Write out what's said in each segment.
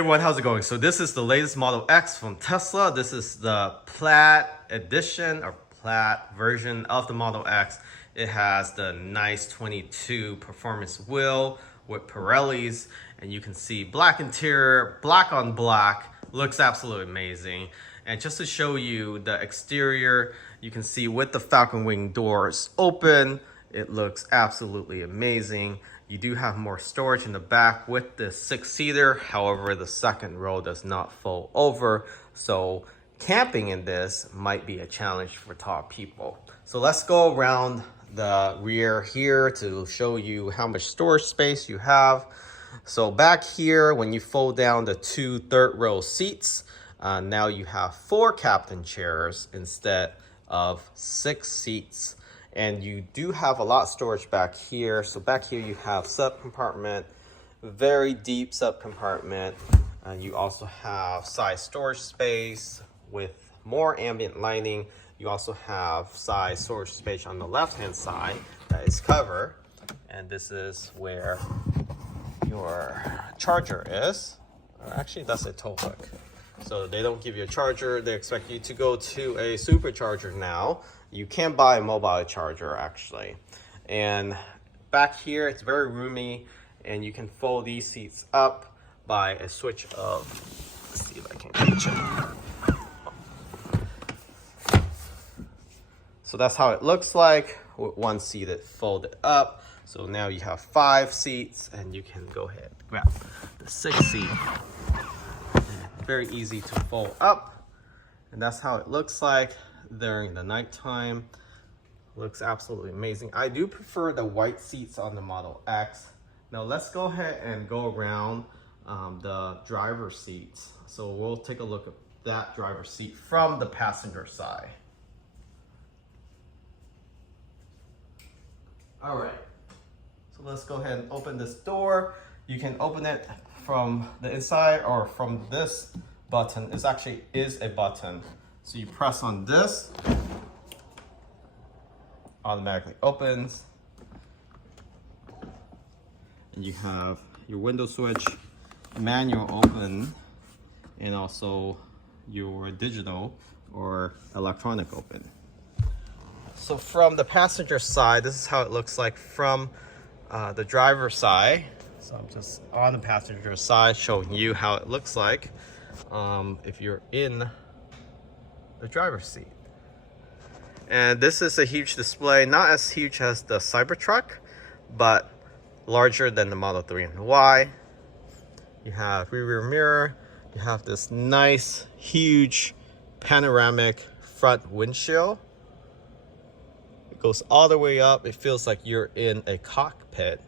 Everyone, how's it going? So this is the latest Model X from Tesla. This is the Plaid edition or Plaid version of the Model X. It has the nice 22 performance wheel with Pirellis, and you can see black interior, black on black, looks absolutely amazing. And just to show you the exterior, you can see with the Falcon Wing doors open, it looks absolutely amazing. You do have more storage in the back with the 6-seater. However, the second row does not fold over. So camping in this might be a challenge for tall people. So let's go around the rear here to show you how much storage space you have. So back here, when you fold down the 2 third-row seats, now you have 4 captain chairs instead of 6 seats. And you do have a lot of storage back here. So back here you have sub compartment, very deep sub compartment. You also have side storage space with more ambient lighting. You also have side storage space on the left hand side that is covered. And this is where your charger is. Actually, that's a tow hook. So they don't give you a charger. They expect you to go to a supercharger now. You can buy a mobile charger actually. And back here, it's very roomy, and you can fold these seats up by a switch of, let's see if I can reach it. So that's how it looks like with one seat folded up. So now you have 5 seats, and you can go ahead and grab the 6th seat. Very easy to fold up, and that's how it looks like during the nighttime. Looks absolutely amazing. I do prefer the white seats on the Model X. Now let's go ahead and go around the driver's seats. So we'll take a look at that driver's seat from the passenger side. All right, so let's go ahead and open this door. You can open it from the inside or from this button. It actually is a button. So you press on this, automatically opens. And you have your window switch, manual open, and also your digital or electronic open. So from the passenger side, this is how it looks like from the driver's side. So I'm just on the passenger side showing you how it looks like if you're in the driver's seat. And this is a huge display, not as huge as the Cybertruck, but larger than the Model 3 and Y. You have rear mirror, you have this nice, huge panoramic front windshield. It goes all the way up. It feels like you're in a cockpit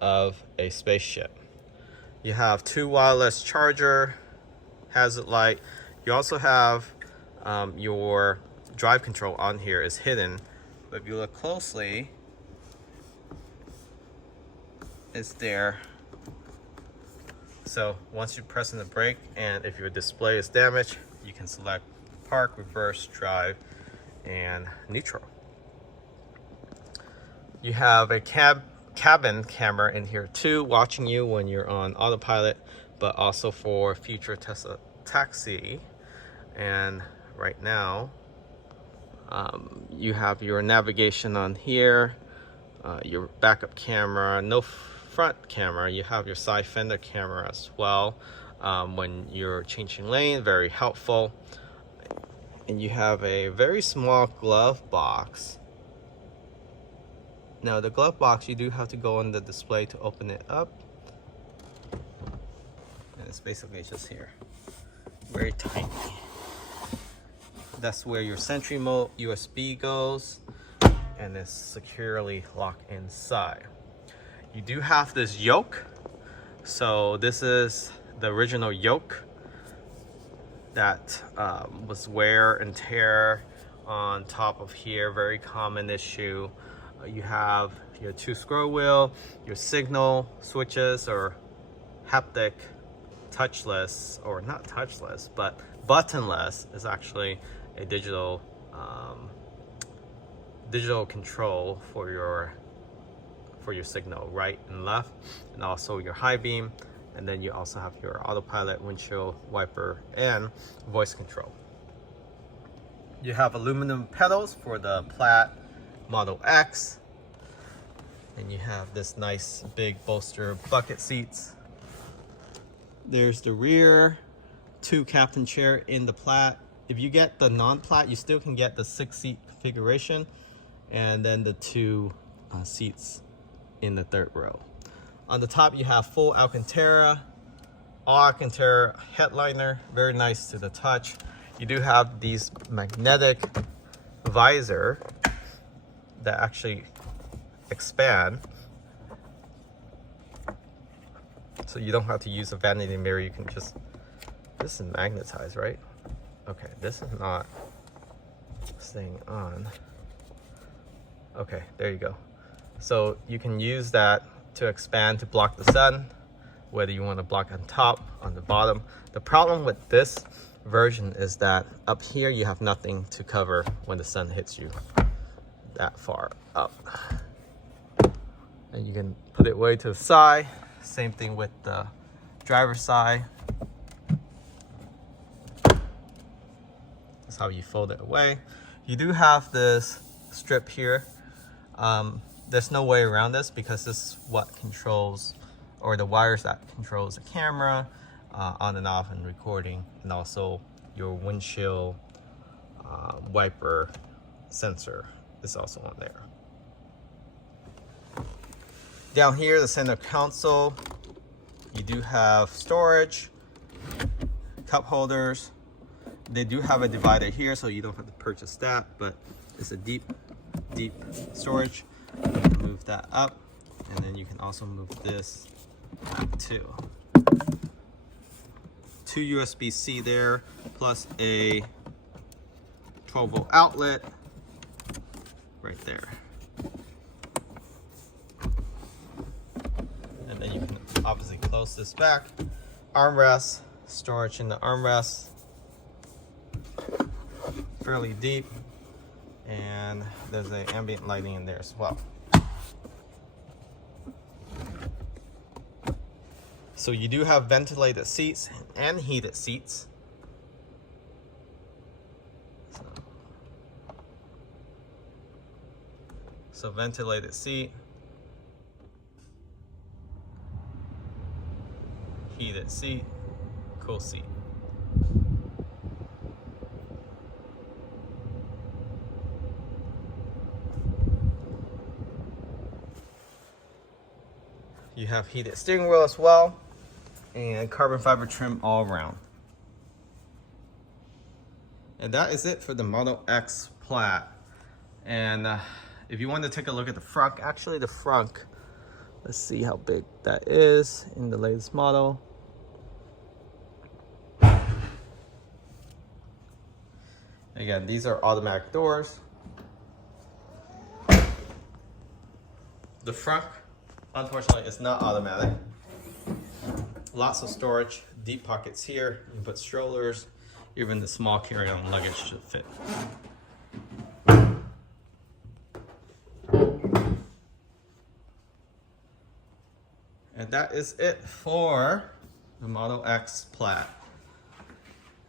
of a spaceship. You have 2 wireless charger, hazard light. You also have your drive control on here is hidden, but if you look closely, it's there. So once you press on the brake, and if your display is damaged, you can select park, reverse, drive, and neutral. You have a cabin camera in here too, watching you when you're on autopilot, but also for future Tesla taxi. And right now, you have your navigation on here, your backup camera, no front camera. You have your side fender camera as well when you're changing lane, very helpful. And you have a very small glove box. Now the glove box, you do have to go on the display to open it up. And it's basically just here, very tiny. That's where your Sentry Mode USB goes, and it's securely locked inside. You do have this yoke. So this is the original yoke that was wear and tear on top of here, very common issue. You have your 2 scroll wheel, your signal switches or haptic touchless, or not touchless, but buttonless is actually a digital control for your signal, right and left, and also your high beam And then you also have your autopilot, windshield wiper, and voice control. You have aluminum pedals for the Plaid Model X. And you have this nice big bolster bucket seats. There's the rear 2 captain chair in the Plaid. If you get the non-Plaid, you still can get the 6-seat configuration, and then the 2 seats in the 3rd row. On the top, you have full Alcantara, all Alcantara headliner, very nice to the touch. You do have these magnetic visor that actually expand, so you don't have to use a vanity mirror. You can just, this is magnetized, right? Okay, this is not staying on. Okay, there you go. So you can use that to expand to block the sun, whether you want to block on top, on the bottom. The problem with this version is that up here you have nothing to cover when the sun hits you that far up. And you can put it way to the side. Same thing with the driver's side. That's how you fold it away. You do have this strip here. There's no way around this because this is what controls, or the wires that controls the camera on and off and recording, and also your windshield wiper sensor is also on there. Down here, the center console, you do have storage, cup holders. They do have a divider here, so you don't have to purchase that, but it's a deep storage. You can move that up, and then you can also move this back too. 2 USB-C there, plus a 12-volt outlet right there. And then you can obviously close this back. Armrest, storage in the armrest, fairly deep, and there's an ambient lighting in there as well. So you do have ventilated seats and heated seats. So ventilated seat, heated seat, cool seat. You have heated steering wheel as well, and carbon fiber trim all around. And that is it for the Model X Plaid. And if you want to take a look at the front, actually the front, let's see how big that is in the latest model. Again, these are automatic doors. The front, unfortunately, is not automatic. Lots of storage, deep pockets here. You can put strollers, even the small carry-on luggage should fit. And that is it for the Model X Plaid.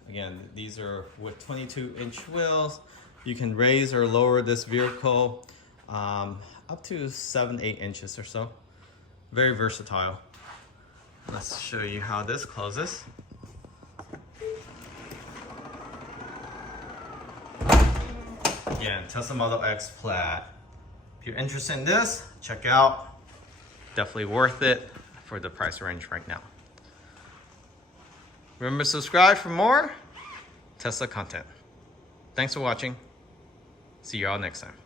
Again, these are with 22-inch wheels. You can raise or lower this vehicle up to 7-8 inches or so. Very versatile. Let's show you how this closes. Again, Tesla Model X Plaid. If you're interested in this, check out. Definitely worth it for the price range right now. Remember to subscribe for more Tesla content. Thanks for watching. See you all next time.